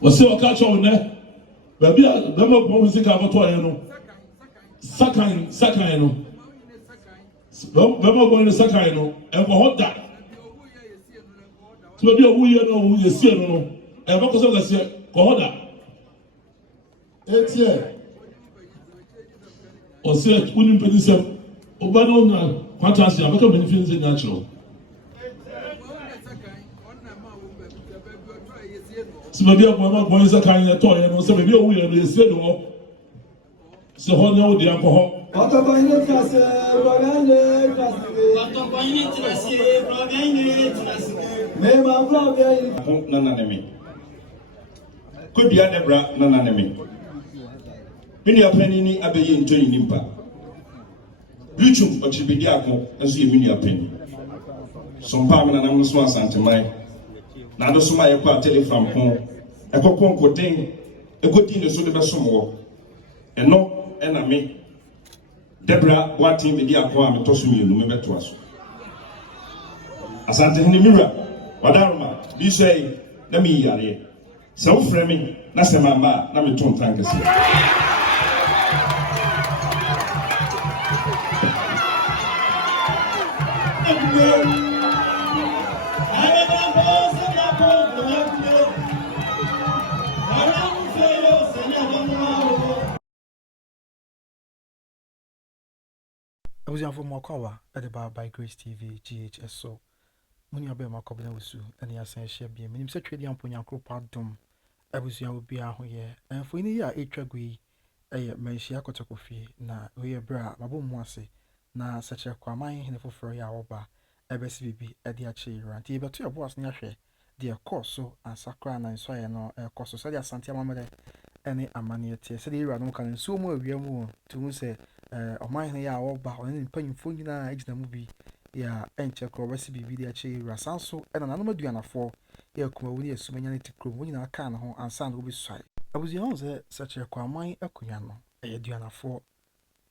was so catch on there. Baby, the more music I to you. Sakan, no. Bema going to Sakano, and for hot that. So maybe a wee no, you see, no, and what was I say? Kohoda. 8 years. Or say, wouldn't pay this up. Obano, fantastic. I'm not going to finish natural. So maybe I'm not going to Sakan at all, and so maybe a wee and you say no. So, how now the alcohol? Could be a Debra, non-enemy. Many are penny abbey in Johnny Nimpa. Bluetooth or Chibidiaco, as you mini a penny. Some parliament and almost one Santa Mai. Now, the Sumaya tele from home. A copon could a good thing to so the some more. And no enemy. Debra, what team with the aquam and tossing you, remember to us. Asante in the mirror, Wadarma, be say, let me hear. So framing, that's a mamma, let me turn thank you. I was for more cover at the bar by Grace TV, GHS. So, when you are my covenant with you, and you are saying, share be a minimum secretary on Punyanko Pardum. I was young will be out here, and for any year, 8 tragedy, a Menshia Kotokofi, na we bra, Babu Mwase, na such a quamine in the for a hour, a BSBB at the Achi Ranty, but 2 boys near share, dear Corso and Sacra and Soya no a Corso Sadia Santiago Mamma, any Amania, said you are no can so more we are more to say. Or mine ya or ba on any penny phone na age the movie ya enche ko recipe video che rasanso and an another duana for ya kuma woni asumanya ti kro woni na aka na ho ansan go be swai abuzi on ze such a kwa mine akunya no e duana for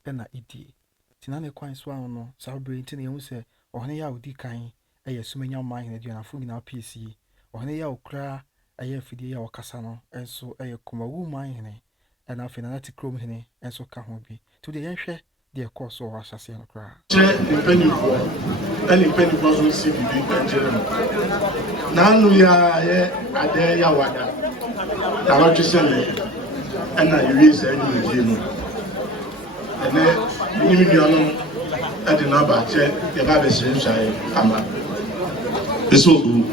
na idi tinane kwan so an no celebrate na hu se ohne ya odi kan e asumanya mine na duana for na PC ohne ya okra e fidie ya wakasa no enso e kuma wu mine ne and I feel that chrome hene and so can be to the answer the course or assassin cry. Penny for any penny for see the general. Now we are at the Yawada. I want to send it and I erase any game. And then you know at the number check the Bible says I am. This will go.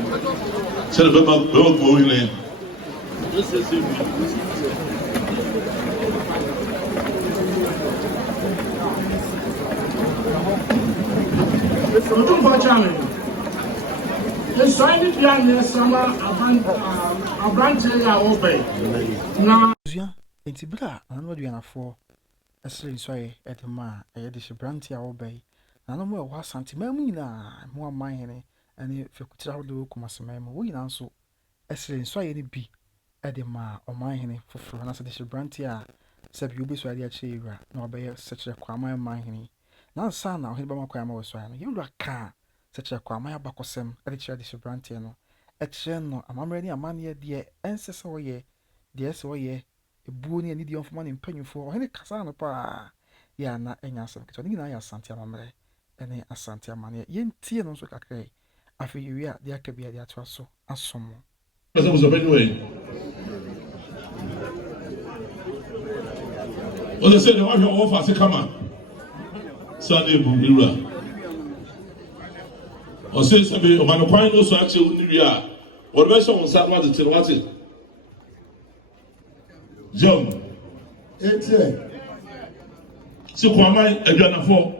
Tell the Bible going in. This is Yes, I did young summer a branch obey. Now, it's bra, and what you are for a silly soy at the ma, a dish branty obey. And no more was Santi Mamina, more mine, and if you could travel the Kumasamam, we answer a silly soy any be at the ma or mine for an answer dish brantia, said you be so idea cheera, nor bear such a quamma mine. Now, son, I'll hit by my quamma was swine. You are car. Such a quamaya bacosem, a richard disabrantiano, a cheno, a mamma, a man ye, dear ancestor ye, dear so ye, a boony and idiom for money penny for any casano pa. Ya na enyasan, Katonina Santia Mamre, and a Santia Mania, yen tea no so cacre. I feel you are the Acabia de Atraso, and some more. As I was a way. Well, they said, the wife of offer, say, come on. Sunday, Bumira. Or say, Sabi, or Manapino, so actually, we are. What about someone sat what it? What's it? John. 8 years. So, Kwamai, a Jana 4.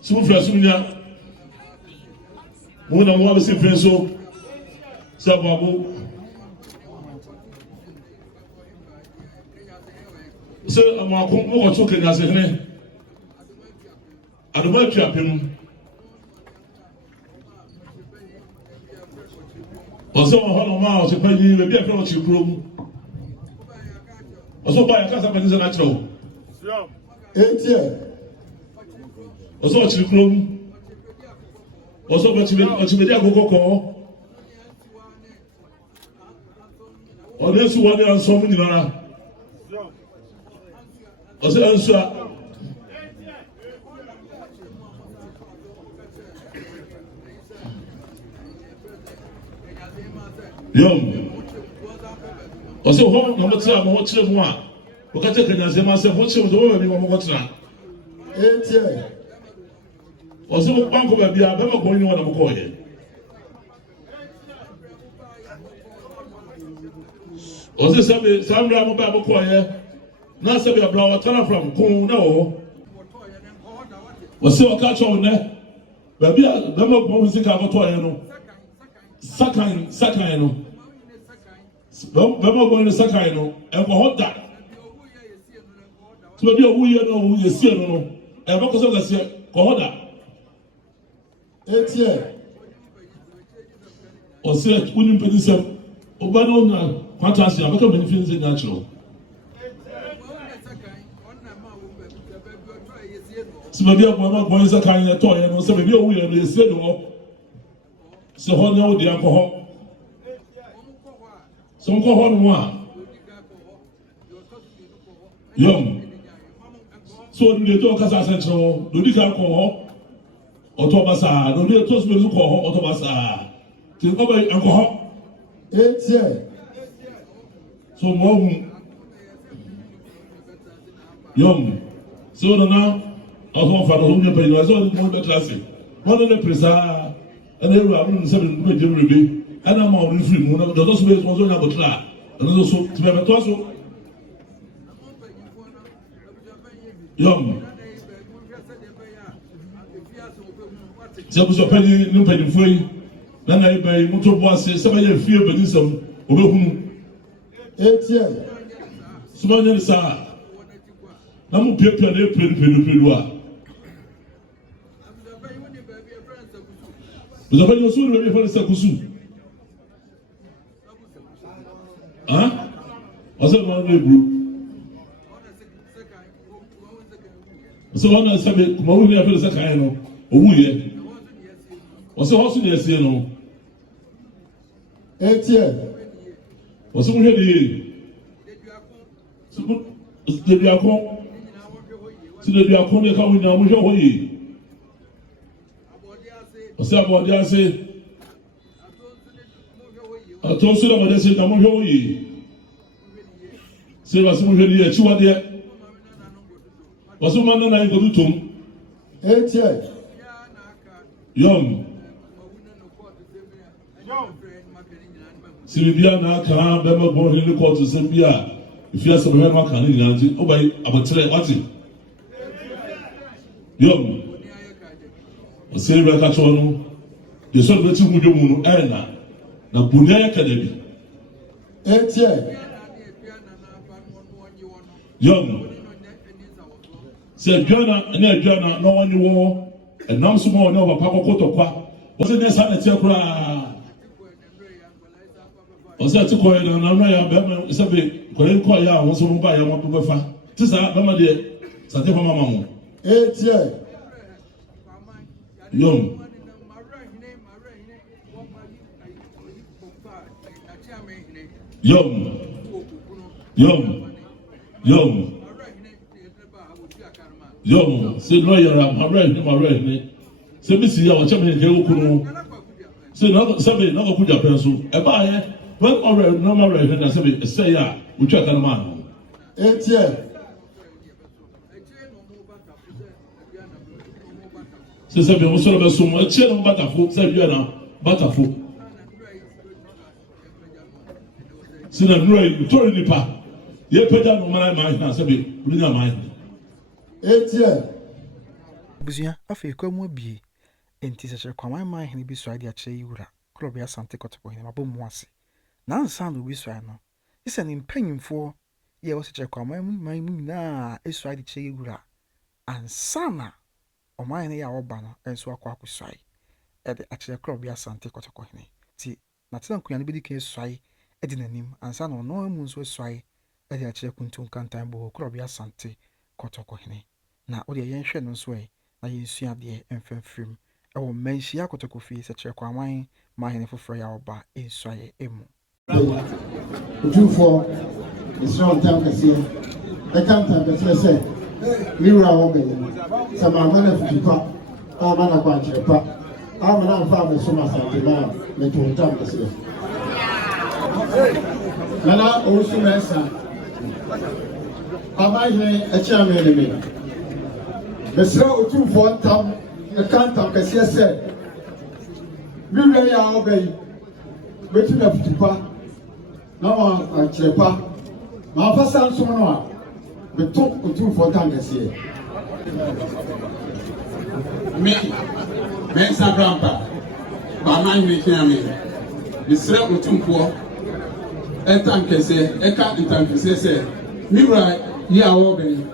So, Frasunia. One of one is in Prince. Sababu. So, I'm more talking as a name. I don't want to trap him. Also, Hollow Mouse, if I knew the different you room. Also, by a casa is a natural. 8 years. Also, you room. Also, but you made a go call. ɔne nso wɔne ansɔm nyinaa ɔsɛ ansua yom ɔsɛ hɔ na mɔtena ma wɔkyerɛ mu a wɔkata kanyasɛm asɛ wɔkyerɛ mu sɛ wɔbɛ bi ma mɔkɔtena ɔsɛ bankɔ baabi a bɛma kɔn ne wɔ na mɔkɔɔyɛ ɔsɛ sɛbe saa mmerɛ a mɔbɛ mɔkɔɔyɛ na sɛbe abra wɔtara fram kon na wɔ ɔsɛ ɔka kyerɛ wo nnɛ baabi a bɛma kɔn wo sika akɔtɔɔyɛ no sakan no bɛma kɔn ne sakan no ɛnkɔ hɔ da so baabi a wuyɛ no wo yɛsie no no ɛbɛkɔ sɛ kɛseɛ kɔ hɔ da ɔsɛ wonim pɛni sɛm ɔba no na kwata ase abɛka mani fi nsɛ nya kyerɛ sɛ baabi a bɔma bɔne sɛ kan yɛ tɔɔyɛ no sɛ baabi a wuyɛ no yɛsie no hɔ sɛ hɔ ne wode ankɔ hɔ sɛ wokɔ hɔ no mu a yɔm sɛ ɔde deɛ ɛtɔ ɔkasa asɛnkyerɛ hɔ na ɔdi ka kɔ hɔ ɔtɔ basaa na ɔde ɛtɔ so bɛso kɔ hɔ ɔtɔ basaa nti ɔbɛ ankɔ hɔ so mo hu yom so no na ɔfɔ fa no ɔnyɛ pɛ yɛ so ɔde mo bɛtra ase wɔn ne presa ɛna ewu a wɔn nsɛm no bɛ gyem rebe ɛna ma ɔno firi mu na dɔdɔ so bɛ so ɔso nya bɔtra ɛno so ti bɛ bɛtɔ so yom sɛ busɔ pɛni ne mpanyinfoɔ yi na na eba yi moto bɔ ase sɛ bɛyɛ fie bɛni nsɛm ɔbɛhunu soma nyɛ ne saa na mo piapia na epire pedu a busɔ pɛni osu ne bɛbi fɛ ne sɛ kusu ɔsɛ ma no eburo ɔsɛ wɔn na sɛ bɛ kuma wuli afɛ ne sɛ kan no owu yɛ ɔsɛ hɔ so ne ɛsie no ɔsɛ mo hwɛ de yie deduakɔ sɛ deduakɔ ne ka wo nyinaa mo hwɛ hɔ yie ɔsɛ abɔde ase atɔ so na abɔde ase na mo hwɛ hɔ yie sɛ wɔsɛ mo hwɛ de yie akyiwadeɛ ɔsɛ mo ma nana yi nkɔdu tom yom sibibia na aka bɛma bɔ hene kɔɔto sɛ bi a efi asɛm hwɛ no aka ne nyinaa nti ɔbɛyi abɔterɛ wate yom ɔsɛ ewura ka kyerɛ no deɛ sɛ ɔbɛti hu dwom no ɛna na boni ayɛ ka da bi yom sɛ aduana ne aduana na wɔnye wɔ ɛnam so ma ɔne ɔpapa kɔkɔ tɔkwa ɔsɛ ne sa na teɛ koraa ɔsɛ ati kɔɛ na nanu ayɛ bɛrima sɛbi kɔɛ kɔɛ a wɔn nso mo ba yɛ wɔn to bɛfa ti saa bɛrima deɛ sate fama ma mo. yom yom yom yom yom sɛ lɔyɛra mawura hene sɛ bi si yɛ ɔkyɛ mi nkɛ okunu sɛ sɛbi n'akɔ ko japan so ɛbaa yɛ. When already normal right now say ya we try to man se se be mo so be so mo che no batafo se bia na batafo se na nura tori nipa ye peda no man na se be uri na man busia afi kwamu abie enti se kire kwaman man hene bi so ade a kire yiwura klobia sante kotopo hene mabom ase nansa no bi so ano isa ne mpanyimfo ye wo se kire kwaman man mu na esu ade kire yiwura ansana oman ne ya woba no enso akwa akusai ede akire klobia sante kotopo hene ti na tena kunya ne bi dike suai ede nanim ansana no mu nso suai ede akire kuntun kantan bo klobia sante kotopo hene na ode yen hwe no nso na yensua de emfemfrem ewo manhia kotokofi se kire kwaman mahene foforo ya oba ensuaye emu for the strong time can see. I can't say, Mira Oben, some man of people, I'm not a bunch of pop. I'm an unfarmed so much of the man, make one time to see. Nana also mentioned, Papa, a chairman enemy. The slow 2 for time, the can't talk as you said. Mira Oben, waiting up to pa. Now I chepa. My first time someone. The top of 2 for time this year. Me, Mensa Grandpa, my mind making me. The strength of 2 for a time can say, a cat in time can say, Mira, you are opening.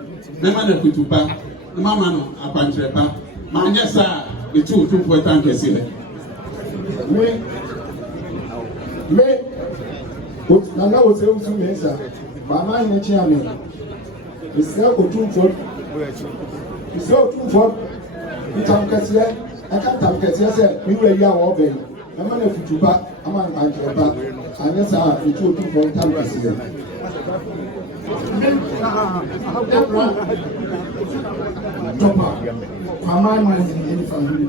No man put to pack, no man a pantrepa. My yes, sir, the 2 for time can say. Me, Nana was able to answer. My mind making me. It's not 2 for. It's not 2 for. It's a cassia. I can't tell Cassia, we were young or baby. I'm on a future back, I'm on my back, and yes, I have 2 for time Cassia. My mind is in any family.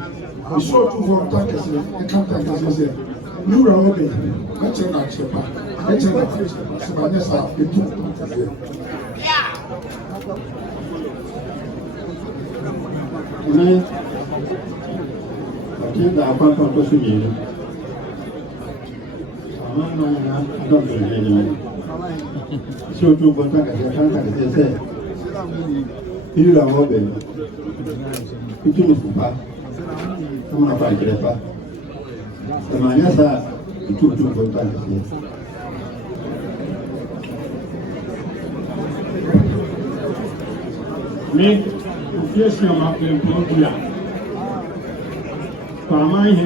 We saw 2 for time Cassia. I can't tell Cassia. You were all baby. Let's check out your back. Let's check out your back. So, yes, I have 2 for Cassia. Amen. Aqui dá para conseguir. Não se eu tu botar que já canta que você ele lá o bem e tu não faz não na parte de pá da manhã tá e tu botar que você Me, o que é chamar pelo dia? Para mais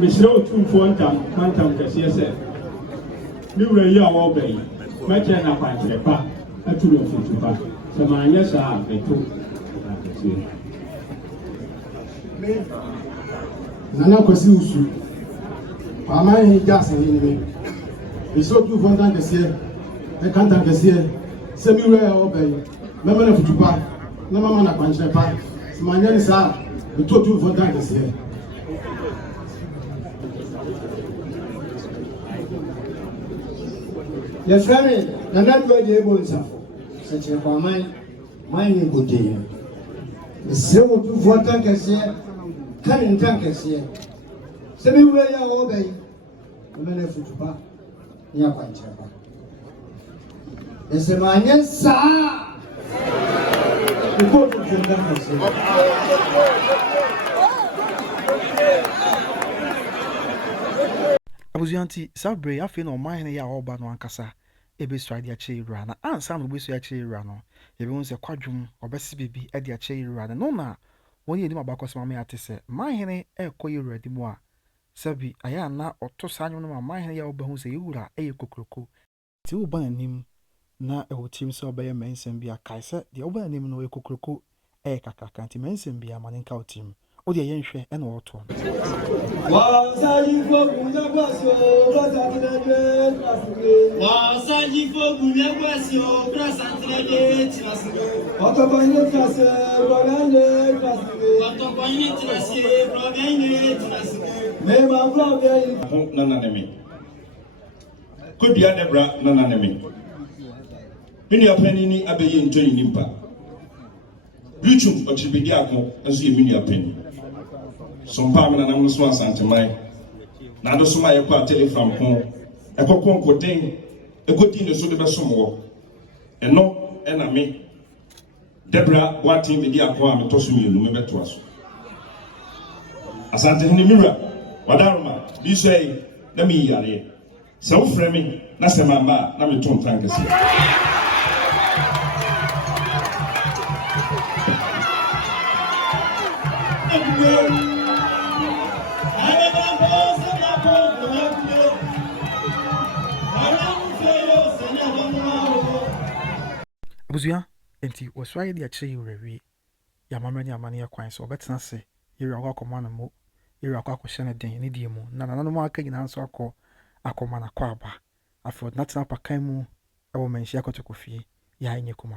me show 2 for quantum Cassia. You were young or baby. My turn up at the park, a 2 for pack. So my yes, I have a 2. Nana kwasi usu. Mama yi gas ni ni. Iso 2 for time Cassia. I can't tell Cassia. Semi rare or baby. Mama na futupa. Na mama na kwanche pa. Simanya ni sa. The 2 for time Cassia. Yes, friend, and that's why the able to such a mine good day. The same 2 for tank as here, coming tank as here. Semi way all day, the man of Futupa, near Panchapa. Yes, a man, yes, sir. The boat of the tank as here. Abuzianti sabre afi na oman ya oba no ankasa ebesu ade ache ira na ansa no besu ache ira no ye be wonse kwadwum obesi bibi ade ache ira no na woni edim abakosoma me ate se mahene ekoye ira di mu a sabi aya na otosanyo no mahene ya oba hu se yura kokroko ti oba nanim na ewotim se oba ye mensem bia kaise de oba nanim no kokroko kakaka nti mensem bia maninka otim odi yenhwe na oto Wasajifo Gunyagwasio, Prasantinade, Trasige. Otopani Trase, Brogane, Trasige. Otopani Trase, Brogane, Trasige. Mema Brogane. Nananemi. Could be a Debra Nananemi. When you are penny, I be in Johnny Nimpa. Luchum, but you be diaco, as you mean your penny. Some parliament and I'm so Santamai. Now, the Sumaya telephone home. A cocoon could think a good thing to the best more. And no enemy. Deborah, what team the Diaquam tossed me in the to us. Asante in the mirror. Wadarma, you say, let me yare. So framing, that's a mama, let me turn thank us. Abuzuya enti waswaye dia che yurewi ya mamani amani ya kwan so betena se yiri akwa komana mo area akɔ akɔhyɛ no den ne deɛ mu na nananom aka nyinaa nso akɔma no akɔ aba afei ɔde natena pakan mu ɛwɔ manhyia kɔtɔkɔ fie yɛa ɛnyɛ kuma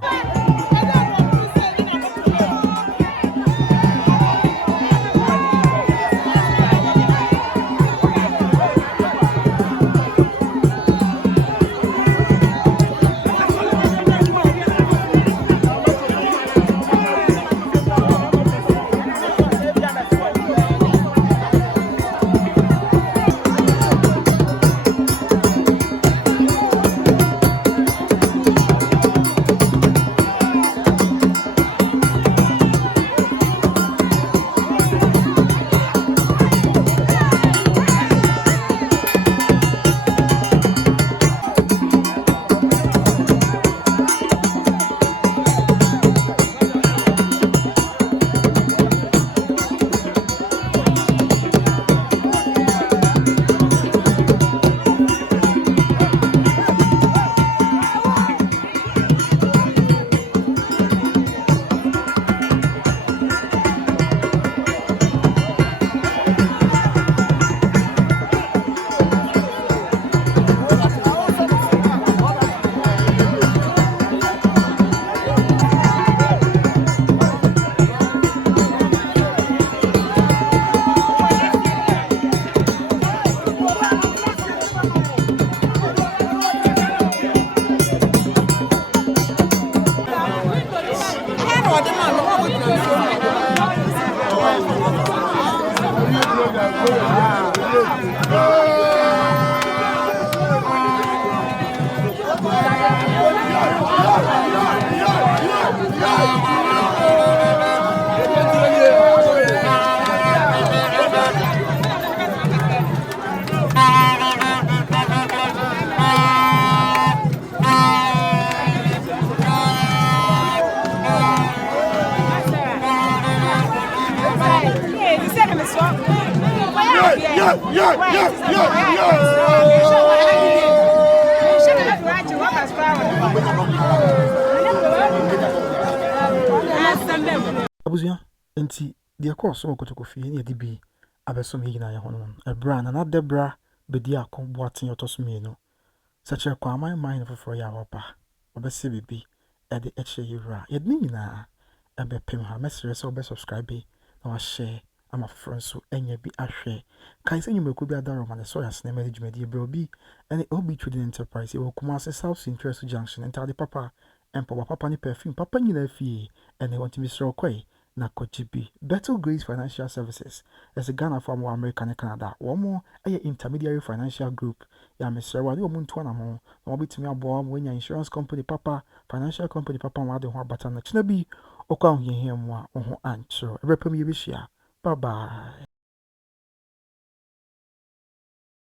abusua enti deɛ kɔɔ so kɔtɔkɔ fie ne yɛde bi abɛsom yi nyinaa yɛ ho no ɛbra na nadɛbra bɛdi akɔ boaten ɔtɔ so mmienu sɛ kyerɛ kɔ aman no foforɔ yɛ a wɔpa ɔbɛsɛ biribi ɛde ɛkyerɛ yɛwura yɛde ne nyinaa ɛbɛpem ha mɛsrɛ sɛ wobɛsubscribe na wahyɛ ama foforɔ nso ɛnyɛ bi ahwɛ kae sɛ nnwumakuo bi adarɔ ma ne sɛ ɔyɛ asenema de dwumadi brɛ obi ɛne obi trading enterprise yɛwɔ Kumase South Interest Junction ntade papa ɛmpɔba papa ne perfume papa nyinaa fie ɛne wɔntumi srɛ ɔkɔe na kɔgye Battle Grace Financial Services as a Ghana from America and Canada. One more intermediary financial group. Ya Mr. Wadi Omuntuana mo. Mobitimi abo when your insurance company papa, financial company papa wadi ho batana chinabi okwa here mo ho ancho. Every pemi bishia. Bye bye.